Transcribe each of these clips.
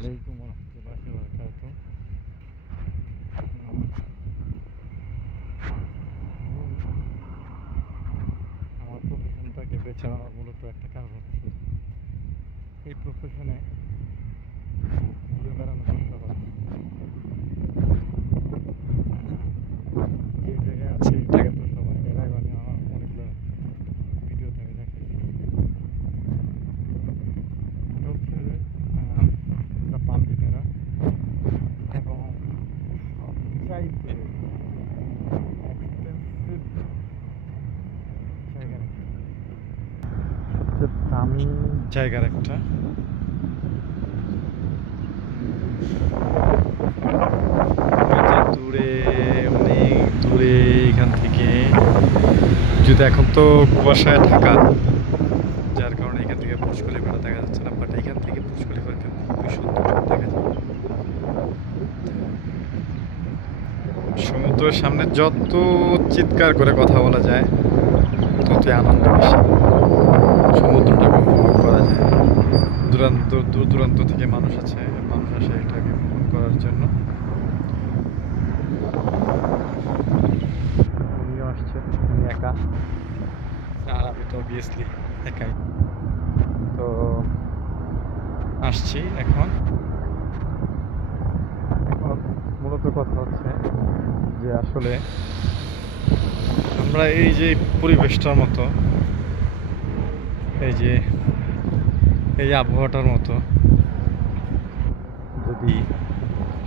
আলাইকুম রহমতুল্লাহি ওয়া বারাকাতুহু। আমার প্রফেশনটাকে বেছে নেওয়ার মূলত একটা কারণ হচ্ছে এই প্রফেশনে ঘুরে বেড়ানো কষ্টকর। যে জায়গায় আছে এই জায়গায় তো সবাই এর আগে আমি আমার অনেকগুলো ভিডিওতে আমি দেখাইছি। এটা হচ্ছে দ্য পামদিপেরা এবং সবচাইতে এক্সপেন্সিভ জায়গার একটা, দামি জায়গার একটা। দূরে, অনেক দূরে এখান থেকে, যদি এখন তো কুয়াশায় ঢাকা, যার কারণে এখান থেকে বুর্জ খলিফাটা দেখা যাচ্ছে না, বাট এখান থেকে বুর্জ খলিফাটা খুবই সুন্দর দেখা যায়। সমুদ্রের সামনে যত চিৎকার করে কথা বলা যায় ততই আনন্দ বেশি, সমুদ্রটাকে উপভোগ করা যায়। দূর দূরান্ত থেকে মানুষ আসে এটাকে উপভোগ করার জন্য। উনিও আসছে, উনি একা, আর আমি তো অবভিয়াসলি একাই। তো আসছি এখন মূলত কথা হচ্ছে যে আসলে আমরা এই যে পরিবেশটার মতো, এই যে এই আবহাওয়াটার মতো যদি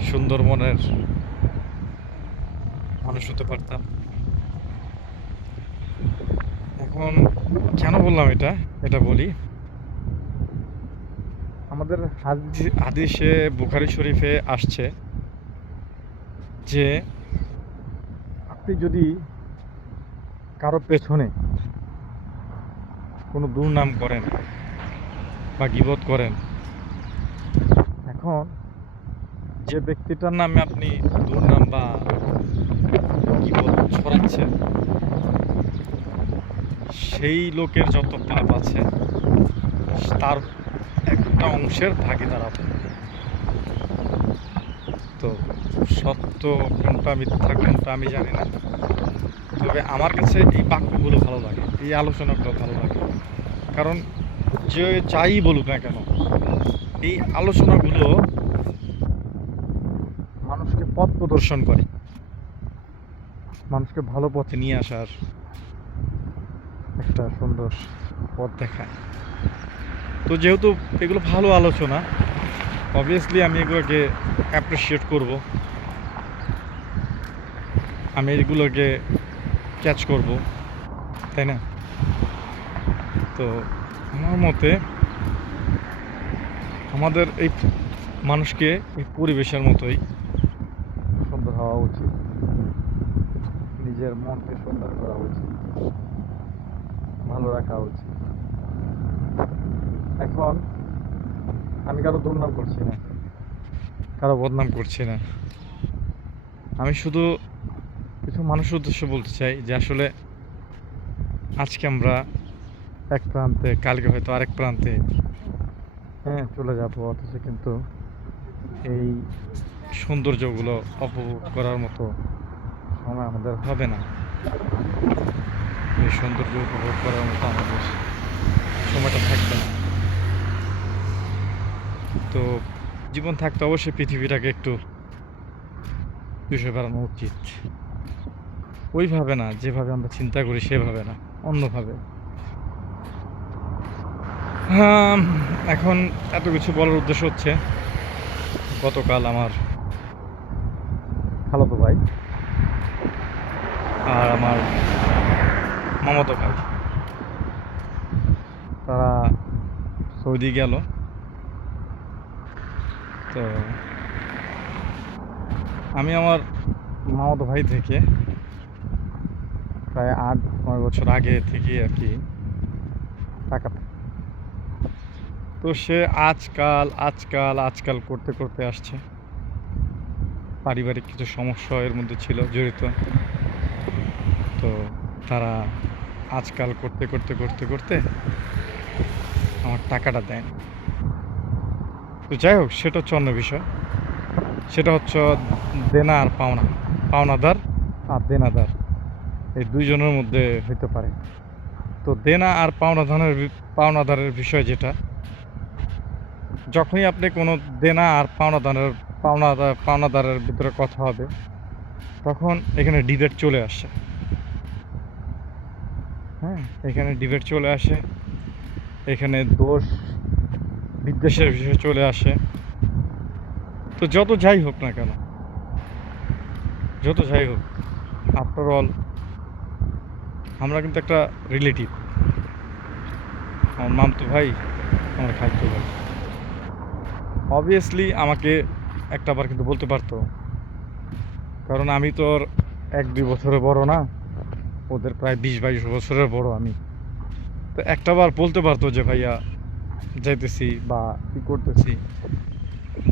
সুন্দরবনের মানুষ হতে পারতাম। এখন কেন বললাম এটা বলি, আমাদের হাদিসে বুখারী শরীফে আসছে যে আপনি যদি কারো পেছনে কোনো দুর্নাম করেন বা গীবত করেন, এখন যে ব্যক্তিটার নামে আপনি দুর্নাম বা গীবত ছড়াচ্ছেন, সেই লোকের যত পাপ আছে তার একটা অংশের ভাগীদার আপনি। তো সত্য কোনটা মিথ্যা কোনটা আমি জানি না, তবে আমার কাছে এই বাক্যগুলো ভালো লাগে, এই আলোচনাগুলো ভালো লাগে। কারণ যে যাই বলুক না কেন, এই আলোচনাগুলো মানুষকে পথ প্রদর্শন করে, মানুষকে ভালো পথে নিয়ে আসার একটা সুন্দর পথ দেখায়। তো যেহেতু এগুলো ভালো আলোচনা, অবভিয়াসলি আমি এগুলোকে অ্যাপ্রিসিয়েট করব, আমি এগুলোকে ক্যাচ করব, তাই না? তো আমার মতে আমাদের এই মানুষকে এই পরিবেশের মতোই সুন্দর হওয়া উচিত, নিজের মনকে সুন্দর করা উচিত, ভালো রাখা উচিত। এখন আমি কারো দুর্নাম করছি না, কারো বদনাম করছি না, আমি শুধু কিছু মানুষের উদ্দেশ্যে বলতে চাই যে আসলে আজকে আমরা এক প্রান্তে, কালকে হয়তো আরেক প্রান্তে চলে যাবো, অথচ কিন্তু এই সৌন্দর্যগুলো উপভোগ করার মতো সময় আমাদের হবে না। এই সৌন্দর্য উপভোগ করার মতো আমাদের সময়টা থাকবে না। তো জীবন থাকতে অবশ্যই পৃথিবীটাকে একটু চষে বেড়ানো উচিত, ওইভাবে না যেভাবে আমরা চিন্তা করি সেভাবে না, অন্যভাবে। এখন এত কিছু বলার উদ্দেশ্য হচ্ছে, গতকাল আমার খালাতো ভাই আর আমার মামাতো ভাই তারা সৌদি গেল। তো আমি আমার মামাতো ভাই থেকে প্রায় 8-9 বছর আগে থেকে আর কি টাকা, তো সে আজকাল আজকাল আজকাল করতে করতে আসছে, পারিবারিক কিছু সমস্যা এর মধ্যে ছিল জড়িত। তো তারা আজকাল করতে করতে করতে করতে আমার টাকাটা দেয়। তো যাই হোক, সেটা হচ্ছে অন্য বিষয়। সেটা হচ্ছে দেনা আর পাওনা, পাওনাদার আর দেনাদার, এই দুইজনের মধ্যে হইতে পারে। তো দেনা আর পাওনাদারের বিষয় যেটা, যখনই আপনি কোনো দেনা আর পাওনাদারের ভিতরে কথা হবে, তখন এখানে ডিবেট চলে আসে। হ্যাঁ, এখানে ডিবেট চলে আসে, এখানে দোষ বিদ্বেষের বিষয় চলে আসে। তো যত যাই হোক না কেন, যত যাই হোক, আফটার অল আমরা কিন্তু একটা রিলেটিভ। আমার মামতো ভাই, আমার খাইতো ভাই, অবভিয়াসলি আমাকে একটাবার কিন্তু বলতে পারতো, কারণ আমি তো ওর 1-2 বছরের বড় না, ওদের প্রায় 20-22 বছরের বড় আমি। তো একটাবার বলতে পারতো যে ভাইয়া যাইতেছি বা কি করতেছি,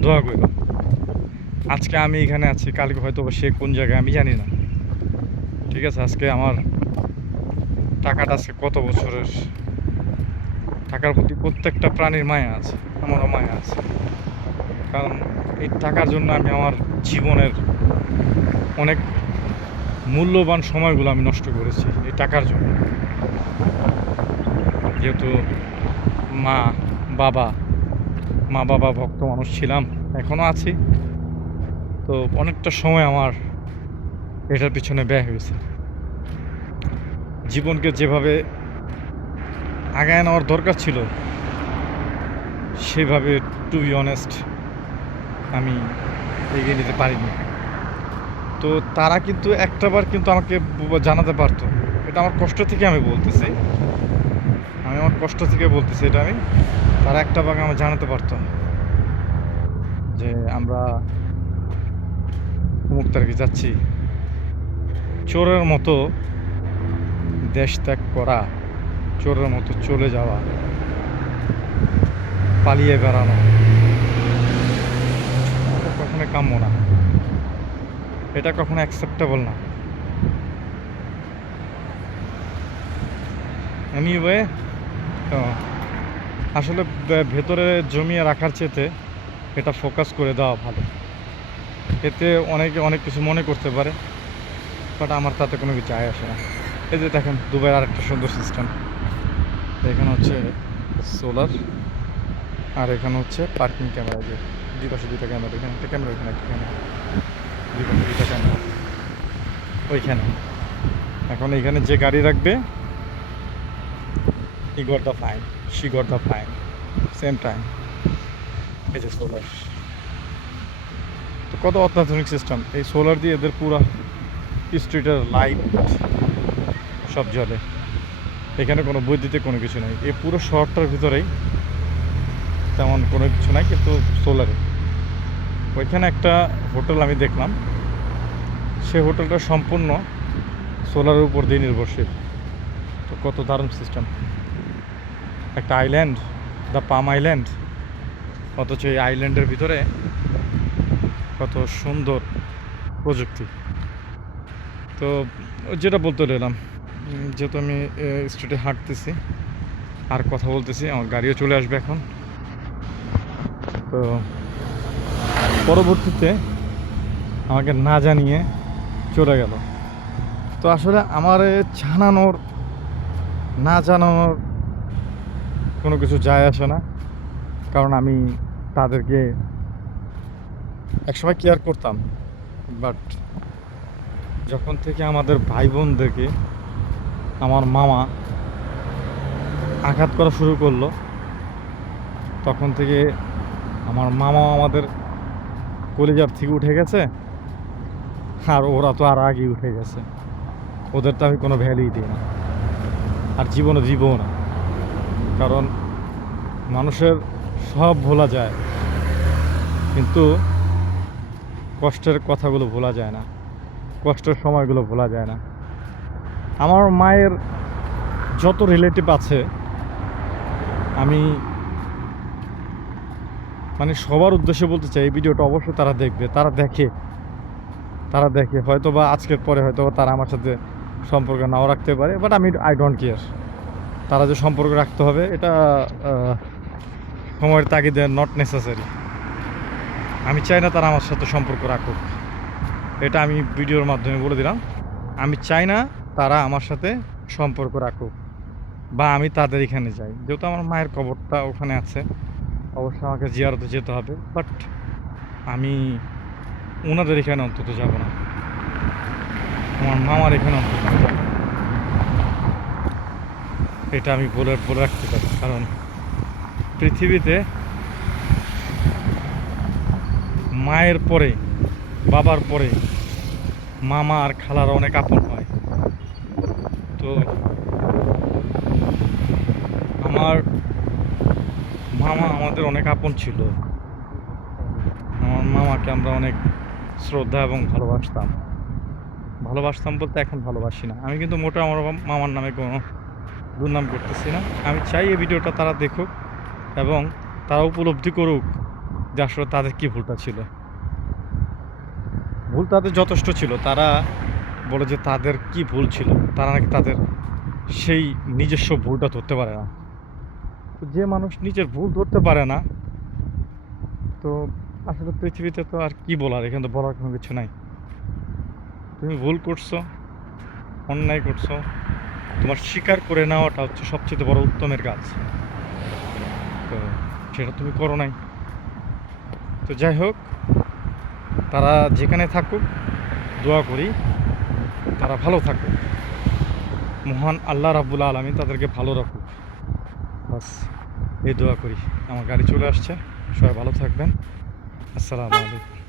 দোয়া করো। আজকে আমি এখানে আছি, কালকে হয়তো বা সে কোন জায়গায় আমি জানি না। ঠিক আছে, আজকে আমার টাকাটা আজকে কত বছরের, টাকার প্রতি প্রত্যেকটা প্রাণীর মায়া আছে, আমারও মায়া আছে। কারণ এই টাকার জন্য আমি আমার জীবনের অনেক মূল্যবান সময়গুলো আমি নষ্ট করেছি এই টাকার জন্য। যেহেতু মা বাবা মা বাবা ভক্ত মানুষ ছিলাম, এখনও আছি, তো অনেকটা সময় আমার এটার পিছনে ব্যয় হয়েছে। জীবনকে যেভাবে আগায় নেওয়ার দরকার ছিল, সেভাবে টু বি অনেস্ট আমি এগিয়ে নিতে পারিনি। তো তারা কিন্তু একটাবার কিন্তু আমাকে জানাতে পারতো, এটা আমার কষ্ট থেকে আমি বলতেছি, আমার কষ্ট থেকে বলতেছি এটা আমি। তারা একটাবার আমাকে জানাতে পারতো যে আমরা অমুক তারিখে যাচ্ছি। চোরের মতো দেশ ত্যাগ করা, চোরের মতো চলে যাওয়া, পালিয়ে বেড়ানো, এটা কখনো কাম্য না, এটা কখনো অ্যাকসেপ্টেবল না। এনিওয়ে, তো আসলে ভেতরে জমিয়ে রাখার চেয়েতে এটা ফোকাস করে দেওয়া ভালো। এতে অনেকে অনেক কিছু মনে করতে পারে, বাট আমার তাতে কোনো কিছু যায় আসে না। এই যে দেখেন দুবাইয়ের আরেকটা সুন্দর সিস্টেম, এখানে হচ্ছে সোলার, আর এখানে হচ্ছে পার্কিং ক্যামেরা। যে দুই পাশে দুইটা ক্যামেরা, এখানে একটা ক্যামেরা, এখানে একটা ক্যামেরা, দুই পাশে দুইটা ক্যামেরা ওইখানে। এখন এইখানে যে গাড়ি রাখবে, he got the fine, she got the fine, same time. এই যে সোলার, তো কত অত্যাধুনিক সিস্টেম। এই সোলার দিয়ে এদের পুরো স্ট্রিটের লাইট সব জ্বলে। এখানে কোনো বৈদ্যুতিক কোনো কিছু নেই, এই পুরো শহরটার ভিতরেই তেমন কোনো কিছু নাই, কিন্তু সোলারে। ওইখানে একটা হোটেল আমি দেখলাম, সে হোটেলটা সম্পূর্ণ সোলারের উপর দিয়ে নির্ভরশীল। তো কত দারুণ সিস্টেম, একটা আইল্যান্ড, দ্য পাম আইল্যান্ড, অথচ এই আইল্যান্ডের ভিতরে কত সুন্দর প্রযুক্তি। তো যেটা বলতে এলাম, যেহেতু আমি স্ট্রিটে হাঁটতেছি আর কথা বলতেছি, আমার গাড়িও চলে আসবে এখন। তো পরবর্তীতে আমাকে না জানিয়ে চলে গেল। তো আসলে আমার জানানোর না জানানোর কোনো কিছু যায় আসে না, কারণ আমি তাদেরকে একসময় কেয়ার করতাম, বাট যখন থেকে আমাদের ভাই বোনদেরকে আমার মামা আঘাত করা শুরু করলো, তখন থেকে আমার মামাও আমাদের কলিজার থেকে উঠে গেছে, আর ওরা তো আর আগে উঠে গেছে। ওদের তো আমি কোনো ভ্যালুই দিই না, আর জীবনে দিবও না। কারণ মানুষের সব ভোলা যায়, কিন্তু কষ্টের কথাগুলো ভোলা যায় না, কষ্টের সময়গুলো ভোলা যায় না। আমার মায়ের যত রিলেটিভ আছে, আমি মানে সবার উদ্দেশ্যে বলতে চাই, এই ভিডিওটা অবশ্যই তারা দেখবে, তারা দেখে হয়তো বা আজকের পরে হয়তো বা তারা আমার সাথে সম্পর্ক নাও রাখতে পারে, বাট আই ডোন্ট কেয়ার। তারা যে সম্পর্ক রাখতে হবে, এটা সময়ের তাগিদে নট নেসেসারি। আমি চাই না তারা আমার সাথে সম্পর্ক রাখুক। এটা আমি ভিডিওর মাধ্যমে বলে দিলাম। আমি চাই না তারা আমার সাথে সম্পর্ক রাখুক বা আমি তাদের এখানে যাই। যেহেতু আমার মায়ের কবরটা ওখানে আছে, অবশ্যই আমাকে জিয়ারতে যেতে হবে, বাট আমি ওনাদের এখানে অন্তত যাব না, আমার মামার এখানে অন্তত আমি যাব না। এটা আমি বলে বলে রাখতে পারি, কারণ পৃথিবীতে মায়ের পরে, বাবার পরে মামা আর খালার অনেক আপন হয়। তো আমার মামা আমাদের অনেক আপন ছিল। আমার মামাকে আমরা অনেক শ্রদ্ধা এবং ভালোবাসতাম। ভালোবাসতাম বলতে এখন ভালোবাসি না। আমি কিন্তু মোটেও আমার মামার নামে কোনো দুর্নাম করতেছি না। আমি চাই এই ভিডিওটা তারা দেখুক এবং তারা উপলব্ধি করুক যে আসলে তাদের কী ভুলটা ছিল। ভুল তাদের যথেষ্ট ছিল। তারা বলে যে তাদের কি ভুল ছিল, তারা নাকি তাদের সেই নিজস্ব ভুলটা ধরতে পারে না। তো যে মানুষ নিজের ভুল ধরতে পারে না, তো আসলে পৃথিবীতে তো আর কি বলার, এখানে তো বলার কোনো কিছু নাই। তুমি ভুল করছো, অন্যায় করছো, তোমার স্বীকার করে নেওয়াটা হচ্ছে সবচেয়ে বড় উত্তমের কাজ। তো সেটা তুমি করো নাই। তো যাই হোক, তারা যেখানে থাকুক, দোয়া করি তারা ভালো থাকুক। মহান আল্লাহ রাব্বুল আলামিন তাদেরকে ভালো রাখুক, বাস এই দোয়া করি। আমার গাড়ি চলে আসছে, সবাই ভালো থাকবেন। আসসালামু আলাইকুম।